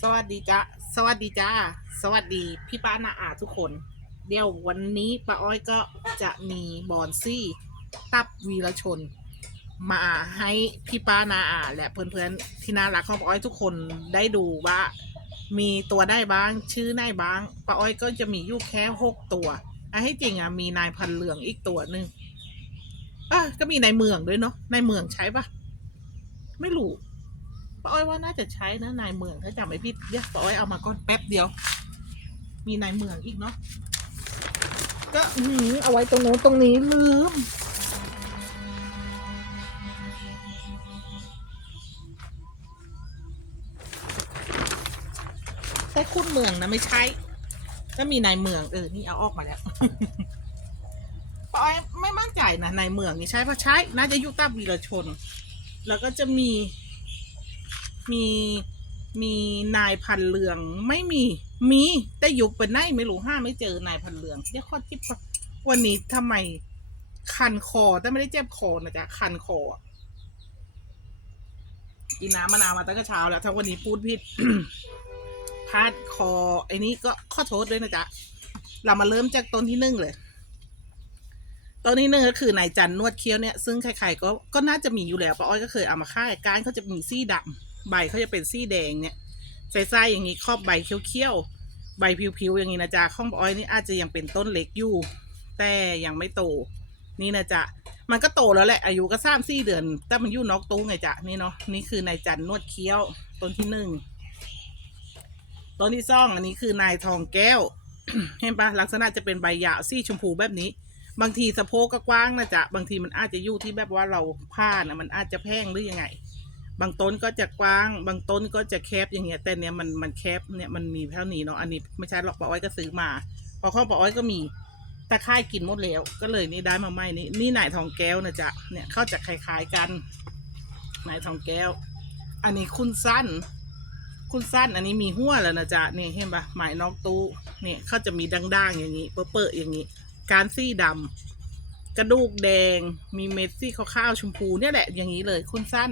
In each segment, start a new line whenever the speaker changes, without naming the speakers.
สวัสดีจ้าสวัสดีจ้า สวัสดีพี่ป้านาอาทุกคน เดี๋ยววันนี้ป้าอ้อยก็จะมีบอนซี่ตับวีรชน มาให้พี่ป้านาอาและเพื่อนๆที่น่ารักของป้าอ้อยทุกคนได้ดูว่า มีตัวได้บ้างชื่อได้บ้างป้าอ้อยก็จะมีอยู่แค่หกตัวอันให้จริงอะมีนายพันเหลืองอีกตัวหนึ่งอะก็มีนายเมืองด้วยเนาะนายเมืองใช้ปะไม่รู้ ป้าอ้อยว่าน่าจะใช้นะนายเมืองถ้าจำไม่ผิดเดี๋ยวป้าอ้อยเอามาก่อนแป๊บเดียว มีนายเมืองอีกเนาะก็หือเอาไว้ตรงโน้นตรงนี้ลืมใช่คุณเมืองนะไม่ใช่ก็มีนายเมืองเออนี่เอาออกมาแล้วป้าอ้อยไม่มั่นใจนะนายเมืองนี่ใช่ปะใช่น่าจะยุคตับวีรชน แล้วก็จะมี มีมีนายพันเหลืองไม่มี มีแต่อยุคเป็นไหนไม่รู้ห้าไม่เจอนายพันเหลืองเดี๋ยวข้อทิปวันนี้ทำไมคันคอแต่ไม่ได้เจ็บคอนะจ๊ะคันคออะกินน้ำมะนาวมาตั้งแต่เช้าแล้วถ้าวันนี้พูดผิดพลาดคอไอ้นี้ก็ข้อโทษด้วยนะจ๊ะเรามาเริ่มจากต้นที่หนึ่งเลยต้นที่หนึ่งก็คือนายจันนวดเคี้ยวเนี่ยซึ่งใครๆก็ก็น่าจะมีอยู่แล้วป้าอ้อยก็เคยเอามาค่ายการเขาจะมีซี่ดำ ใบเขาจะเป็นซี่แดงเนี่ยใส่ๆอย่างนี้ครอบใบเขียวๆใบผิวๆอย่างนี้นะจ๊ะข้องอ้อยนี่อาจจะยังเป็นต้นเล็กอยู่ แต่ยังไม่โต นี่นะจ๊ะมันก็โตแล้วแหละอายุก็สามสี่เดือน แต่มันอยู่นอกตู้ไงจ๊ะนี่เนาะนี่คือนายจันนวดเคี้ยวต้นที่หนึ่งต้นที่สองอันนี้คือนายทองแก้ว เห็นปะลักษณะจะเป็นใบหยาวสีชมพูแบบนี้ บางทีสะโพกก็กว้างนะจ๊ะบางทีมันอาจจะอยู่ที่แบบว่าเราผ้านะมันอาจจะแพงหรือยังไง บางต้นก็จะกว้าง บางต้นก็จะแคบอย่างเงี้ย แต่เนี้ยมันมันแคบเนี่ยมันมีเท่านี้เนาะ อันนี้ไม่ใช่หรอกป้าอ้อยก็ซื้อมา พอข้าวป้าอ้อยก็มีตะไคร่กินหมดแล้ว ก็เลยนี่ได้มาใหม่นี่นี่นายทองแก้วนะจ๊ะ เนี่ยเข้าจะคล้ายๆกันนายทองแก้ว อันนี้คุณสั้น คุณสั้น อันนี้มีหัวแล้วนะจ๊ะเนี่ยเห็นปะหมายนอกตู้เนี่ยเขาจะมีด่างๆอย่างนี้เปื้อๆอย่างนี้ การซี่ดำกระดูกแดง มีเม็ดซี่ขาวๆชมพูเนี่ยแหละอย่างนี้เลยคุณสั้น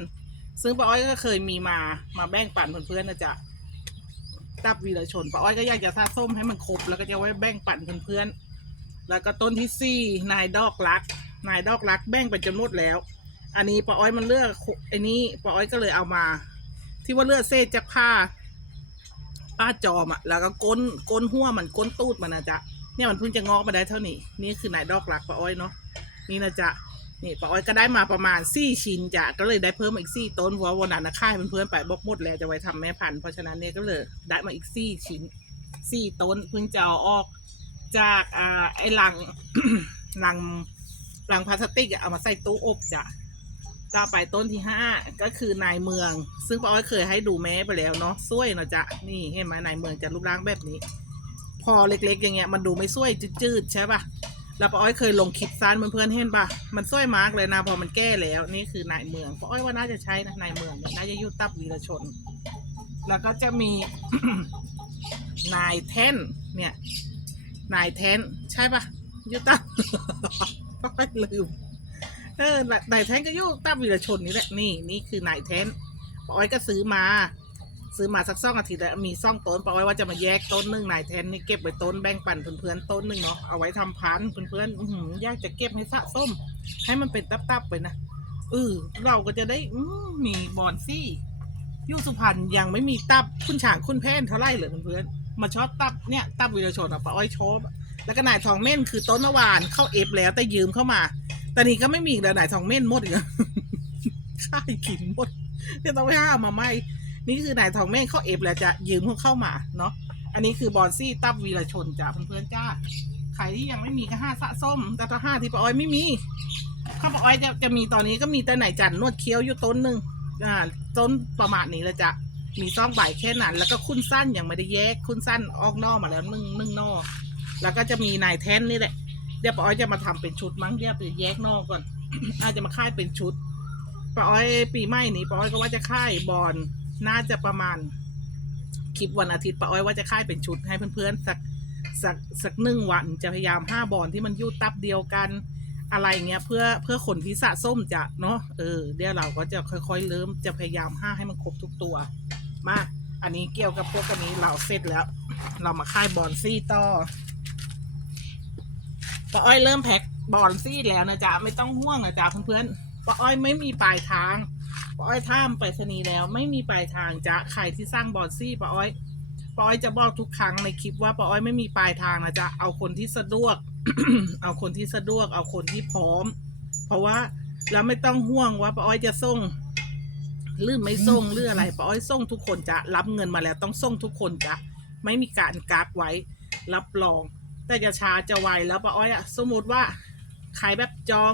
ซึ่งป้าอ้อยก็เคยมีมามาแบ่งปันเพื่อนๆนะจ๊ะตับวีรชนป้าอ้อยก็อยากจะซาส้มให้มันครบแล้วก็จะไว้แบ่งปันเพื่อนๆแล้วก็ต้นที่สี่นายดอกรัก นายดอกรักแบ่งไปจนหมดแล้ว อันนี้ป้าอ้อยมันเลือกไอ้นี้ป้าอ้อยก็เลยเอามา ที่ว่าเลือดเศษจากผ้าผ้าจอมอะแล้วก็ก้นก้นหัวมันก้นตูดมันนะจ๊ะเนี่ยมันเพิ่งจะงอกมาได้เท่านี้ นี่คือนายดอกหลักป้าอ้อยเนาะนี่นะจ๊ะ นี่ป้าอ้อยก็ได้มาประมาณสี่ชิ้นจ้ะก็เลยได้เพิ่มมาอีกสี่ต้นเพราะว่าวันนั้นนะค่ายเพื่อนๆไปบอกหมดแล้วจะไว้ทำแม่พันธุ์เพราะฉะนั้นเนี่ยก็เลยได้มาอีกสี่ชิ้นสี่ต้นเพิ่งจะเอาออกจากอ่าไอ้ลังลังลังพลาสติกเอามาใส่ตู้อบจ้ะต่อไปต้นที่ห้าก็คือนายเมือง ซึ่งป้าอ้อยเคยให้ดูแม้ไปแล้วเนาะสวยเนาะจ๊ะนี่เห็นไหมนายเมืองจะรูปร่างแบบนี้ พอเล็กๆอย่างเงี้ยมันดูไม่สวยจืดๆใช่ปะ แล้วป้าอ้อยเคยลงคลิปซ้านเพื่อนๆเห็นปะมันสวยมากเลยนะพอมันแก้แล้ว นี่คือนายเมืองป้าอ้อยว่าน่าจะใช้นะนายเมืองน่าจะยุตับวีรชน แล้วก็จะมีนายแท่นเนี่ย นายแท่นใช่ปะยุตับป้าอ้อยลืมเออนายแทนก็ยุตั้มวีรชนนี่แหละนี่นี่คือนายแทนป้าอ้อยก็ซื้อมา ซื้อมาสักสองอาทิตย์แล้วมีซ่องต้นป้าอ้ว่าจะมาแยกต้นหนึ่งนายแทนนี่เก็บไว้ต้นแบ่งปันเพื่อนๆต้นหนึ่งเนาะเอาไว้ทำพันธุ์เพื่อนๆอื้อหือยากจะเก็บให้สะสมให้มันเป็นตับๆไปนะเออเราก็จะได้อืมีบอนซี่ยูสุพรรณยังไม่มีตับคุณฉางคุณแพนเท่าไรเลยเพื่อนๆมาชอบตับเนี่ยตับวีรชนอะปอ้อยชอบแล้วก็นายทองเม่นคือต้นเมื่อวานเข้าเอฟแล้วแต่ยืมเข้ามา แต่นี่ก็ไม่มีอีกแล้วไหนทองเม่นหมดอีกแล้วค่ายกินหมดเดี๋ยวต้องไปห้ามาไม่ นี่คือนายทองเม่นเขาเอฟแล้วจะยืมเขาเข้ามาเนาะอันนี้คือบอนซี่ตับวีรชนจ้ะเพื่อนๆจ้าใครที่ยังไม่มีก็ห้าสะส้ม แต่ถ้าห้าที่ป้าอ้อยไม่มีข้าป้าอ้อยจะจะมีตอนนี้ก็มีแต่ไหนจันนวดเคี้ยวอยู่ต้นหนึ่งอ่าต้นประมาณนี้แล้วจ้ะมีซองใบแค่นั้นแล้วก็คุ้นสั้นยังไม่ได้แยกคุ้นสั้นออกนอกมาแล้วนึ่งนึ่งนอกแล้วก็จะมีนายแท้นนี่แหละเดี๋ยวป้าอ้อยจะมาทำเป็นชุดมั้งเดี๋ยวไปแยกนอกก่อนอาจจะมาค่ายเป็นชุดป้าอ้อยปีใหม่นี้ป้าอ้อยก็ว่าจะค่ายบอล น่าจะประมาณคลิปวันอาทิตย์ป้าอ้อยว่าจะค่ายเป็นชุดให้เพื่อนๆสักสักสักหนึ่งวันจะพยายามห้าบอลที่มันยู่ตับเดียวกันอะไรเงี้ยเพื่อเพื่อคนที่สะส้มจะเนาะเออเดี๋ยวเราก็จะค่อยๆเริ่มจะพยายามห้าให้มันครบทุกตัว มา อันนี้เกี่ยวกับพวกอันนี้เราเสร็จแล้ว เรามาค่ายบอลซี่ต่อป้าอ้อยเริ่มแพ็คบอลซี่แล้วนะจ๊ะไม่ต้องห่วงนะจ๊ะเพื่อนๆป้าอ้อยไม่มีปลายทาง ป้าอ้อยท่ามไปรษณีย์แล้วไม่มีปลายทางจ๊ะใครที่สร้างบอลซี่ป้าอ้อยป้าอ้อยจะบอกทุกครั้งในคลิปว่าป้าอ้อยไม่มีปลายทางนะจ๊ะเอาคนที่สะดวก เอาคนที่สะดวก เอาคนที่พร้อม เพราะว่าแล้วไม่ต้องห่วงว่าป้าอ้อยจะส่งหรือไม่ส่งหรืออะไรป้าอ้อยส่งทุกคนจะรับเงินมาแล้วต้องส่งทุกคนจะไม่มีการกักไว้รับรอง แต่จะช้าจะไวแล้วป้าอ้อยอะสมมติว่าขายแบบจอง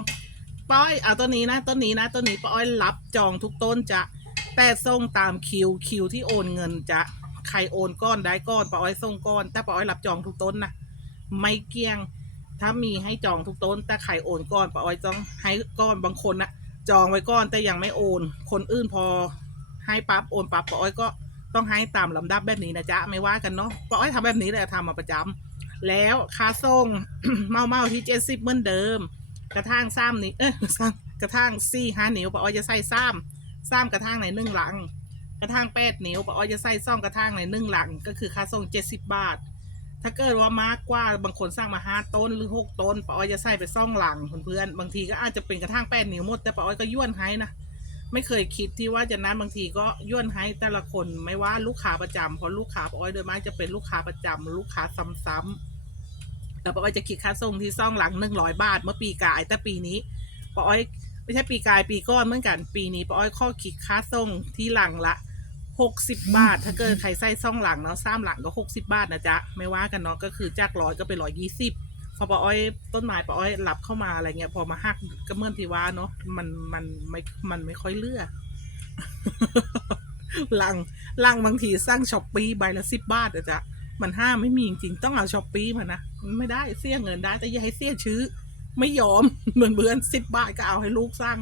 ป้าอ้อยเอาต้นนี้นะต้นนี้นะต้นนี้ป้าอ้อยรับจองทุกต้นจะแต่ส่งตามคิวคิวที่โอนเงินจะใครโอนก้อนได้ก้อนป้าอ้อยส่งก้อนแต่ป้าอ้อยรับจองทุกต้นนะไม่เกี่ยง ถ้ามีให้จองทุกต้น แต่ใครโอนก้อนป้าอ้อยต้องให้ก้อนบางคนนะจองไว้ก้อนแต่ยังไม่โอน คนอื่นพอให้ปั๊บโอนปั๊บป้าอ้อยก็ต้องให้ตามลำดับแบบนี้นะจ๊ะไม่ว่ากันเนาะป้าอ้อยทำแบบนี้เลยทำมาประจำแล้วค่าส่งเมาเมาที่เจ็ดสิบเหมือนเดิม กระทั่งซ้ำนี้เอ้ยกระทั่งสี่ห้านิ้วป้าอ้อยจะใส่ซ้ำซ้ำกระทั่งในหนึ่งหลัง กระทั่งแปดนิ้วป้าอ้อยจะใส่ซ่องกระทั่งในหนึ่งหลัง ก็คือค่าส่งเจ็ดสิบบาท ถ้าเกิดว่ามากกว่าบางคนสร้างมาห้าต้นหรือหกต้นป้าอ้อยจะใส่ไปซ่องหลังเพื่อนๆบางทีก็อาจจะเป็นกระทั่งแปดนิ้วหมดแต่ป้าอ้อยก็ย้วนให้นะไม่เคยคิดที่ว่าจะนั้นบางทีก็ย้วนให้แต่ละคนไม่ว่าลูกค้าประจำเพราะลูกค้าปอ้อยโดยมากจะเป็นลูกค้าประจำลูกค้าซ้ำๆ แต่ป้าอ้อยจะคิดค่าส่งที่ซ่องหลังหนึ่งร้อยบาท เมื่อปีกายแต่ปีนี้ป้าอ้อยไม่ใช่ปีกายปีก้อนเหมือนกันปีนี้ป้าอ้อยข้อคิดค่าส่งที่หลังละหกสิบบาท ถ้าเกิดใครใส่ซ่องหลังเนาะซ้ำหลังก็หกสิบาทนะจ๊ะไม่ว่ากันเนาะก็คือจากร้อยก็เป็นร้อยยี่สิบพอปาอ้อยต้นไม้ปาอ้อยหลับเข้ามาอะไรเงี้ยพอมาหักก็เมื่อนที่ว่าเนาะมันมันไม่มันไม่ค่อยเลือกลังลังบางทีสร้างช้อปปี้ใบละสิบบาทอะจ๊ะมันห้าไม่มีจริงๆต้องเอาช้อปปี้มานะ ไม่ได้เสียเงินได้ แต่อย่าให้เสียชื้อ ไม่ยอมเหมือนเบือนสิบบาทก็เอาให้ลูกสร้าง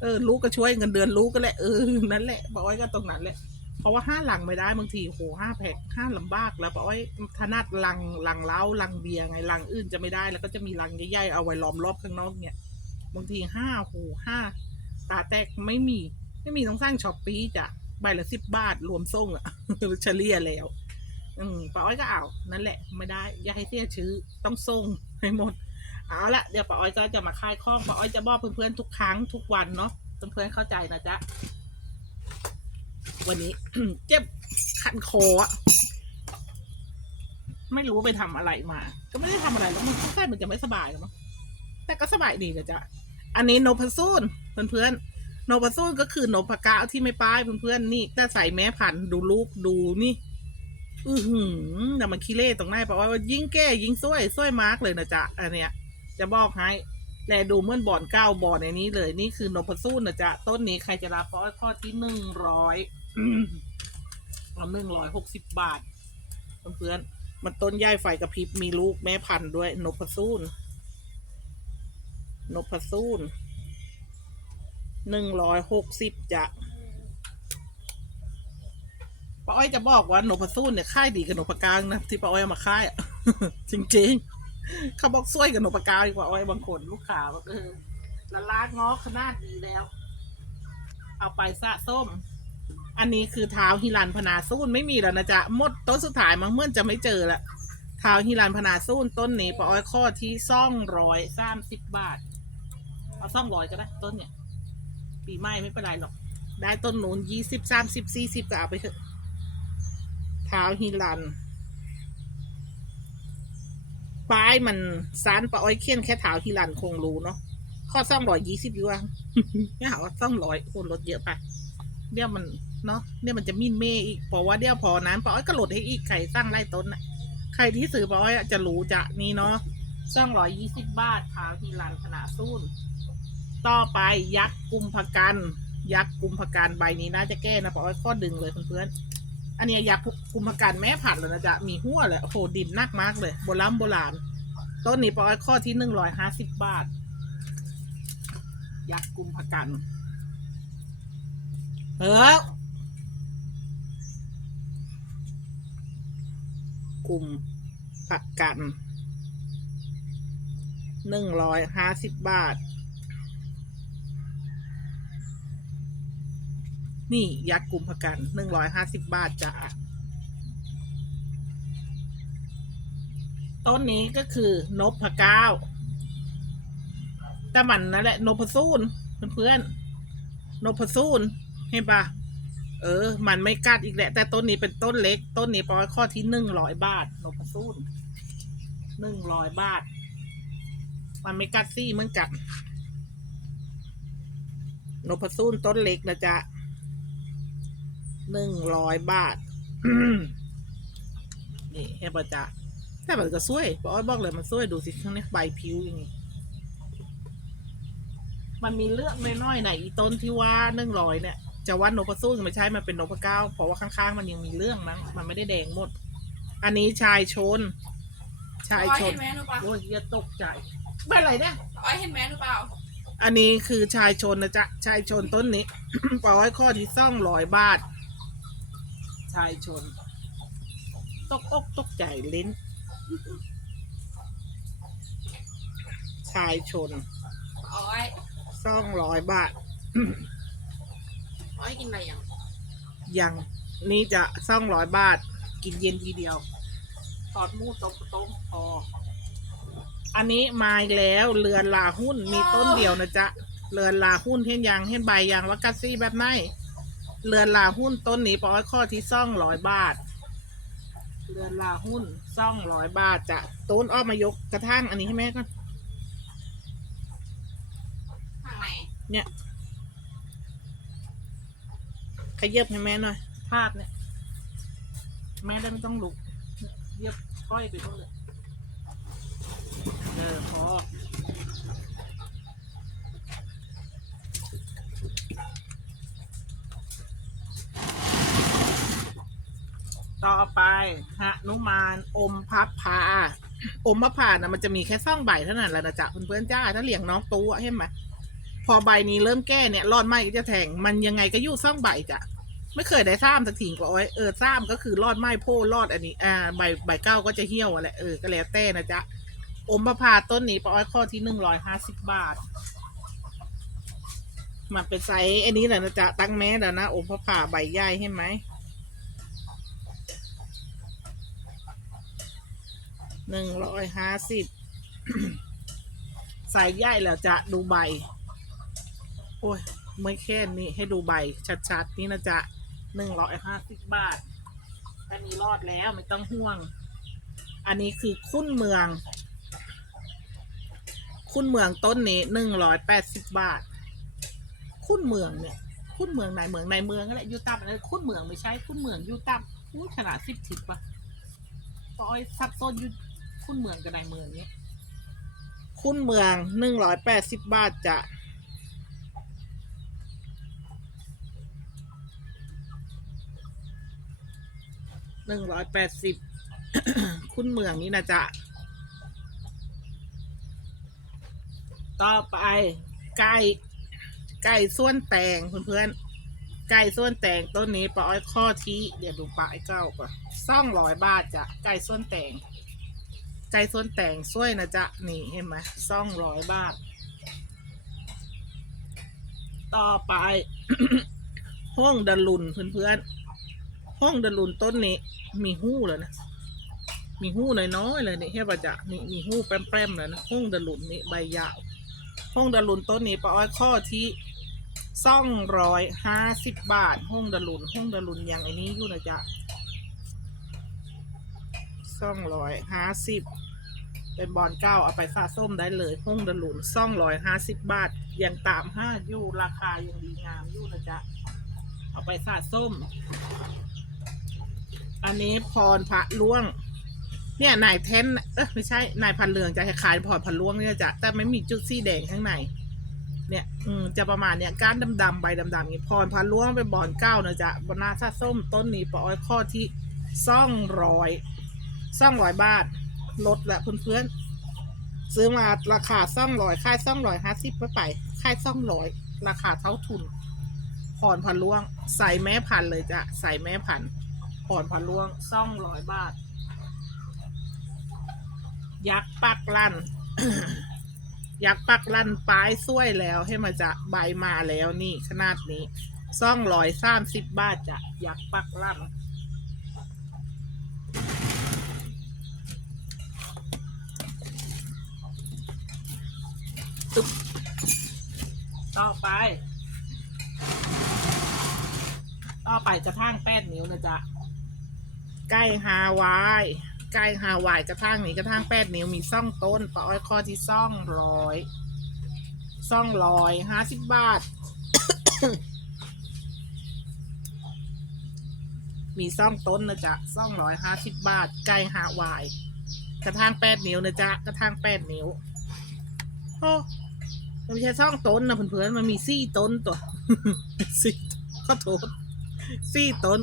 เออลูกก็ช่วยเงินเดือนลูกก็แหละเออนั่นแหละปาอ้อยก็ตรงนั้นแหละเพราะว่าห้าหลังไม่ได้บางทีโหห้าแพ็คห้าลำบากแล้วป้าอ้อยถนัดลังลังเล้าลังเบียร์ไงลังอื่นจะไม่ได้แล้วก็จะมีลังใหญ่ๆเอาไว้ล้อมรอบข้างนอกเนี่ยบางทีห้าโหห้าตาแตกไม่มี ไม่มีต้องสร้างช็อปปี้จ้ะใบละสิบบาทรวมส่งอะเฉลี่ยแล้ว อืมป้าอ้อยก็เอา นั่นแหละ ไม่ได้ อย่าให้เสียชื่อ ต้องส่งให้หมด เอาละเดี๋ยวป้าอ้อยก็จะมาคลายข้องป้าอ้อยจะบอกเพื่อนๆทุกครั้งทุกวันเนาะ เพื่อนๆเข้าใจนะจ๊ะ วันนี้ เจ็บคันคออะไม่รู้ไปทำอะไรมา ก็ไม่ได้ทำอะไรแล้วมันใช่มันจะไม่สบายหรอมั้งแต่ก็สบายดีนะจ๊ะ อันนี้โนพซูนเพื่อนๆโนพซูนก็คือโนพากาที่ไม่ป้ายเพื่อนๆนี่แต่ใส่แม้พันธุ์ดูลูกดูนี่ อือหือแต่มันขี้เล่ตรงไหนเพราะว่ายิ่งแก้ยิ่งซ้วยซ้วยมาร์กเลยนะจ๊ะอันเนี้ย จะบอกให้แลดูเมื่อนบ่อนเก้าบ่อนในนี้เลย นี่คือนพซูนนะจ๊ะ ต้นนี้ใครจะรับเพราะข้อที่หนึ่งร้อยหนึ่งร้อยหกสิบบาทเพื่อนๆมันต้นใหญ่ไฟกระพริบมีลูกแม่พันธุ์ด้วยนพซูนนพซูนหนึ่งร้อยหกสิบจ้ะ ป้าอ้อยจะบอกว่านพซูนเนี่ยค่ายดีกับนพกลางนะที่ป้าอ้อยเอามาค่ายอะ จริงๆ เขาบอกซวยกับนพกลางดีกว่าอ้อยบางคนลูกค้าบอกเออละลาดง้อขนาดดีแล้ว เอาไปสะส้ม อันนี้คือเท้าฮิรันพนาซูนไม่มีแล้วนะจ๊ะหมดต้นสุดท้ายมันเมื่อนจะไม่เจอละเท้าฮิรันพนาซูนต้นนี้ปออ้อยข้อที่ซ่องร้อยสามสิบบาท เอาซ่องร้อยก็ได้ต้นเนี่ย ปีใหม่ไม่เป็นไรหรอก ได้ต้นหนุนยี่สิบสามสิบสี่สิบก็เอาไปเถอะ ท้าฮิรันปลายมันซานปะอ้อยเขียนแค่เท้าฮิรันคงรู้เนาะข้อซ่องร้อยยี่สิบอยู่ว่าไม่หาว่าซ่องร้อยคนลดเยอะไปเดี๋ยวมันเนาะเดี๋ยวมันจะมินเมอีกเพราะว่าเดี๋ยวพอนั้นป้าอ้อยก็หลดให้อีกใครสร้างไร่ต้นน่ะใครที่ซื้อป้าอ้อยจะรู้จะนี่เนาะซ่องร้อยยี่สิบบาททางที่ร้านขนาดซูนต่อไปยักษ์กุมภกันยักษ์กุมภกันใบนี้น่าจะแก้นะป้าอ้อยข้อดึงเลยเพื่อนๆ อันนี้ยักษ์กุมภกันแม่ผัดเลยนะจ๊ะ มีหัวเลยโอ้โหดินนักมากเลยโบราณโบราณต้นนี้ปอยข้อที่หนึ่งร้อยห้าสิบบาทยักษ์กุมภกันเออกุมประกันหนึ่งร้อยห้าสิบบาท นี่ยักษ์กลุ่มพกันหนึ่งร้อยห้าสิบบาทจ้ะต้นนี้ก็คือนพเก้าแต่มันนั่นแหละนพสูนเพื่อนๆนพสูนเห็นปะเออ มันไม่กัดอีกแหละ แต่ต้นนี้เป็นต้นเล็ก ต้นนี้ปอยข้อที่หนึ่งร้อยบาทนพสูนหนึ่งร้อยบาท มันไม่กัดซี่เหมือนกันนพสูนต้นเล็กนะจ๊ะ หนึ่งร้อยบาท นี่เห็นปะจ๊ะแต่มันก็สวยปอยบอกเลยมันสวยดูสิข้างนี้ใบผิวอย่างนี้มันมีเลือกน้อยๆไหนะอีต้นที่ว่าหนึ่งร้อยเนี่ยจะว่านพสู้ไม่ใช่ มันเป็นนพเก้า เพราะว่าข้างๆ มันยังมีเรื่องนะมันไม่ได้แดงหมด อันนี้ชายชน ชาย
อ้อย
ช
เห็
น
นไหมหรือเปล่า
โอ้ยอย่าตกใจไม่อะไรเนี่ย
อ้อยเห็นไหมหรือเปล่า
อันนี้คือชายชนนะจ๊ะ ชายชนต้นนี้ปล่อยข้อที่ซ่องร้อยบาท ชายชน ตกอกตกใจลิ้น ชายชน
อ้อย
ซ่องร้อยบาท
อ้อยกินอะไรยัง
ยังนี่จะซ่องร้อยบาท กินเย็นทีเดียวทอดหมูต้มต้มพอ อันนี้มาอีกแล้วเรือนลาหุ้นมีต้นเดียวนะจ๊ะ เรือนลาหุ้นเห็นยังเห็นใบยังว่ากัสซี่แบบไหน เรือนลาหุ้นต้นนี้ปอยข้อที่ซ่องร้อยบาท เรือนลาหุ้นซ่องร้อยบาทจะต้นอ้อมมายกกระทั่งอันนี้ให้แม่ก่อน
ทางไหน
เนี่ย ขยับให้แม่หน่อย ภาพเนี่ย แม่ได้ไม่ต้องลุกเยียบก้อยไปก็เลยเออพอ ต่อไปหนุมานอมพับพาอมมะพานะมันจะมีแค่ซ่องใบเท่านั้นแหละนะจ๊ะเพื่อนๆจ้าถ้าเลี้ยงน้องตู้อะเห็นไหมพอใบนี้เริ่มแก้เนี่ยรอดไหมก็จะแทงมันยังไงก็ยู่ซ่องใบจ้ะไม่เคยได้ซ้ำสักทีก็เอาไว้เออซ้ำก็คือรอดไหมโพ่รอดอันนี้ อ่า ใบใบเก้าก็จะเหี่ยวอะไรเออก็แล้วแต่นะจ๊ะอมประพาต้นนี้ปอ้อยข้อที่หนึ่งร้อยห้าสิบบาท มันเป็นไซส์อันนี้แหละนะจ๊ะตั้งแม้แล้วนะอมประพาใบใหญ่เห็นไหม หนึ่งร้อยห้าสิบสายใหญ่แล้วจะดูใบ โอ้ยไม่แค่นี้ให้ดูใบ ชัดๆ นี่นะจ๊ะหนึ่งร้อยห้าสิบบาท อันนี้รอดแล้วไม่ต้องห่วง อันนี้คือคุ้นเมือง คุ้นเมืองต้นนี้หนึ่งร้อยแปดสิบบาท คุ้นเมืองเนี่ย คุ้นเมืองในเมืองในเมืองนั่นแหละยูตับอะไรคุ้นเมืองไม่ใช่คุ้นเมืองยูตับอู้ขนาดสิบทิศปะปอยซับซ้อนยู คุ้นเมืองกับในเมืองนี้คุ้นเมืองหนึ่งร้อยแปดสิบบาทจะหนึ่งร้อยแปดสิบคุ้นเมืองนี้นะจ๊ะ ต่อไปไก่ไก่ส่วนแตงเพื่อนๆ ไก่ส่วนแตงต้นนี้ปลาอ้อยข้อที่ เดี๋ยวดูปลาไอ้เก้าก่อนซ่องร้อยบาทจ้ะไก่ส่วนแตง ไก่ส่วนแต่งช่วยนะจ๊ะ นี่เห็นไหมซ่องร้อยบาท ต่อไป ห้องดะลุนเพื่อนๆ ห้องดะลุนต้นนี้ มีหู้แล้วนะ มีหู้น้อยๆเลยนี่เห็นปะจ๊ะนี่มีหู้แป้มๆแล้วนะ ห้องดะลุนนี่ใบยาว ห้องดะลุนต้นนี้ปาอ้อยข้อที่ซ่องร้อยห้าสิบบาท ห้องดะลุนห้องดะลุนยังไอ้นี้อยู่นะจ๊ะ ซ่องร้อยห้าสิบเป็นบอลเก้าเอาไปฝาส้มได้เลยห้องดลุนซ่องร้อยห้าสิบบาท ยังตามห้าอยู่ราคายังดีงามอยู่นะจ๊ะ เอาไปฝาส้ม อันนี้พรพระล่วง เนี่ยนายเทนเออไม่ใช่นายพันเรืองจะคล้ายพรพันล่วงเนี่ยจะแต่ไม่มีจุดสีแดงข้างใน เนี่ย อืมจะประมาณเนี่ยก้านดำๆใบดำๆนี้พรพันล่วงเป็นบอนเก้านะจ๊ะบนหน้าซาส้มต้นนี้ปออ้อยข้อที่ซ่องร้อย ซ่องร้อยบาทลดละเพื่อนๆซื้อมาราคาซ่องร้อยค่ายซ่องร้อยห้าสิบไปไปค่ายซ่องร้อยราคาเท่าทุนพรพันล่วง ใส่แม่พันเลยจ้ะใส่แม่พันพรพันล่วงซ่องร้อยบาท ยักษ์ปักลั่นยักษ์ปักลั่นปลายส้วยแล้วให้มาจะใบมาแล้วนี่ขนาดนี้ซ่องร้อยสามสิบบาทจ้ะยากปักล่ำ ตึบต่อไป ต่อไปกระทั่งแปดนิ้วนะจ๊ะใกล้ฮาวายใกล้ฮาวายกระทั่งนี้กระทั่งแปดนิ้วมีซ่องต้นปลาอ้อยคอที่ซ่องร้อยซ่องร้อยห้าสิบบาท มีซ่องต้นนะจ๊ะซ่องร้อยห้าสิบบาท ไก่ฮาวายกระทั่งแปดนิ้วนะจ๊ะกระทั่งแปดนิ้วโอ้ มันไม่ใช่ซ่องต้นนะเพื่อนๆมันมีซี่ต้นตัว ซี่ก็โทษซี่ต้น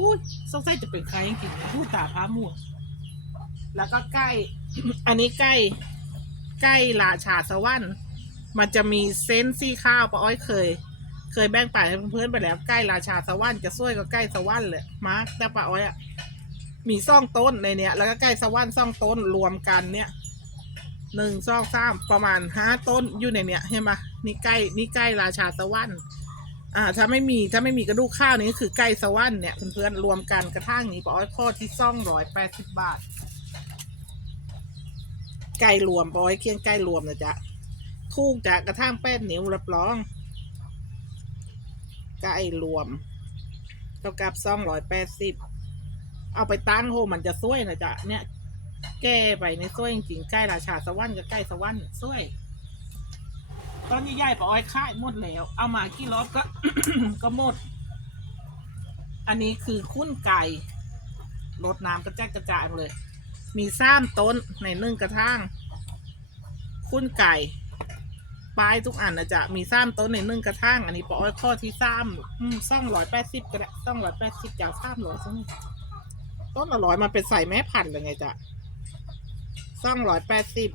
อุ้ยสงสัยจะเป็นใครจริงๆนะพูดตาพามัวแล้วก็ใกล้ อันนี้ใกล้ใกล้ราชาสวรรค์มันจะมีเซนซี่ข้าวป้าอ้อยเคย เคยแบ่งปันให้เพื่อนๆไปแล้ว ใกล้ราชาสวรรค์จะช่วยก็ใกล้สวรรค์เลยมาร์คแต่ป้าอ้อยอะมีซ่องต้นในเนี้ยแล้วก็ใกล้สวรรค์ซ่องต้นรวมกันเนี่ย หนึ่งซองสามประมาณห้าต้นอยู่ในเนี้ยเห็นไหมนี่ใกล้นี่ใกล้ราชาสวรรค์อ่า ถ้าไม่มีถ้าไม่มีกระดูกข้าวนี่คือใกล้สวรรค์เนี่ยเพื่อนๆรวมกันกระทั่งนี้ปอยข้อที่ซ่องร้อยแปดสิบบาทไก่รวมปอยเคียงไก่รวมนะจ๊ะทูกจากกระทั่งแปดนิ้วรับรองไก่รวมเท่ากับสองร้อยแปดสิบเอาไปตั้งโหมันจะซ้วยนะจ๊ะเนี่ย แก้ไปในซ้วยจริงๆใกล้ราชาสวรรค์กับใกล้สวรรค์ซ้วย ตอนใหญ่ปออ้อยค่ายหมดแล้ว เอามากี่รอบก็ ก็หมด อันนี้คือคุ้นไก่รดน้ำกระแจกกระจายหมดเลย มีซ้ามต้นในนึ่งกระทั่งคุ้นไก่ปลายทุกอันนะจ๊ะมีซ้ำต้นในนึ่งกระทั่งอันนี้ปออ้อยข้อที่ซ้ำอืมซ่องร้อยแปดสิบก็ได้ซ่องร้อยแปดสิบจากซ้ำร้อยซ่องต้นละร้อยมันเป็นใส่แม่พันธุ์เลยไงจ๊ะ ซ่องร้อยแปดสิบ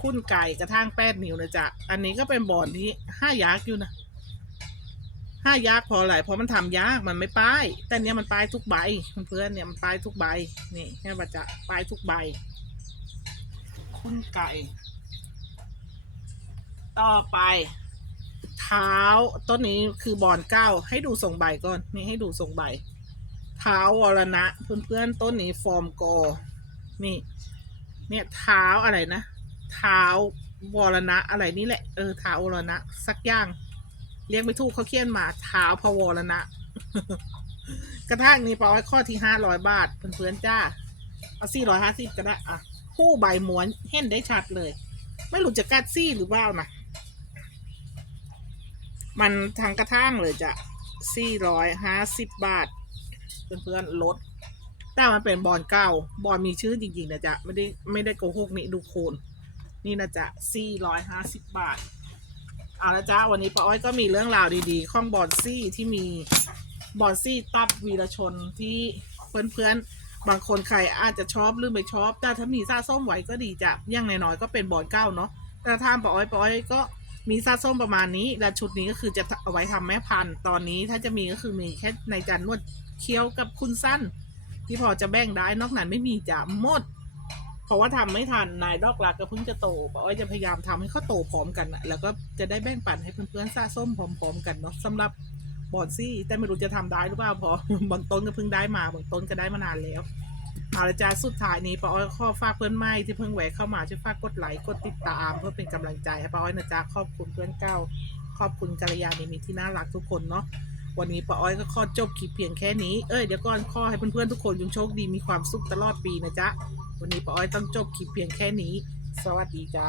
คุ้นไก่กระทั่งแปดนิ้วนะจ๊ะ อันนี้ก็เป็นบอนที่ห้ายักษ์อยู่นะห้ายักษ์พออะไรเพราะมันทำยากมันไม่ป้าย แต่เนี้ยมันป้ายทุกใบเพื่อนเนี่ยมันป้ายทุกใบ นี่แค่ว่าจะป้ายทุกใบ คุณไก่ ต่อไป เท้าต้นนี้คือบอนเก้าให้ดูทรงใบก่อน นี่ให้ดูทรงใบ ท้าวรณะเพื่อนๆต้นนี้ฟอร์มกอ นี่ เนี่ยเท้าอะไรนะเท้าวรณะอะไรนี่แหละเออเท้าวรณะสักอย่างเรียกไม่ถูกเขาเขียนมาเท้าพวรณะ กระทั่งนี้ปอไว้ข้อที่ห้าร้อยบาทเพื่อนๆจ้าเอาสี่ร้อยห้าสิบก็ได้อะคู่ใบหมวนเห็นได้ชัดเลย ไม่รู้จะกัดซี่หรือเปล่านะมันทางกระทั่งเลยจะสี่ร้อยห้าสิบบาท เพื่อนๆลดแต่มันเป็นบอลเก่าบอลมีชื่อจริงๆนะจ๊ะไม่ได้ไม่ได้โกหกนี่ดูโคนนี่นะจ๊ะสี่ร้อยห้าสิบบาท เอาละจ้าวันนี้ป้าอ้อยก็มีเรื่องราวดีๆ ของบอลซี่ที่มีบอลซี่ตับวีรชนที่เพื่อนๆ บางคนใครอาจจะชอบหรือไม่ชอบ แต่ถ้ามีซาส้มไหวก็ดีจ้ะอย่างน้อยๆก็เป็นบอลเก้าเนาะ แต่ถ้าป้าอ้อยป้าอ้อยก็มีซาส้มประมาณนี้ และชุดนี้ก็คือจะเอาไว้ทำแม่พันธุ์ ตอนนี้ถ้าจะมีก็คือมีแค่ในจานนวด เคี้ยวกับคุณสั้น ที่พอจะแบ่งได้นอกนั้นไม่มีจะหมด เพราะว่าทำไม่ทันนายดอกรักก็เพิ่งจะโตป้าอ้อยจะพยายามทำให้เขาโตพร้อมกันนะแล้วก็จะได้แบ่งปันให้เพื่อนๆซาส้มพร้อม ๆ กันเนาะสำหรับบอดซี่ แต่ไม่รู้จะทำได้หรือเปล่าพราะบางต้นก็เพิ่งได้มาบางต้นก็ได้มานานแล้วเอาละจ้าสุดท้ายนี้ป้าอ้อยขอฝากเพื่อนใหม่ที่เพิ่งแหวกเข้ามาช่วยฝากกดไลค์กดติดตาม เพื่อเป็นกำลังใจให้ป้าอ้อยนะจ๊ะขอบคุณเพื่อนเก้าขอบคุณกัลยาณมิตรที่น่ารักทุกคนเนาะ วันนี้ป้าอ้อยก็ขอจบคลิปเพียงแค่นี้ เอ้ยเดี๋ยวก่อนขอให้เพื่อนๆทุกคนจงโชคดีมีความสุขตลอดปีนะจ๊ะ วันนี้ป้าอ้อยต้องจบคลิปเพียงแค่นี้ สวัสดีจ้า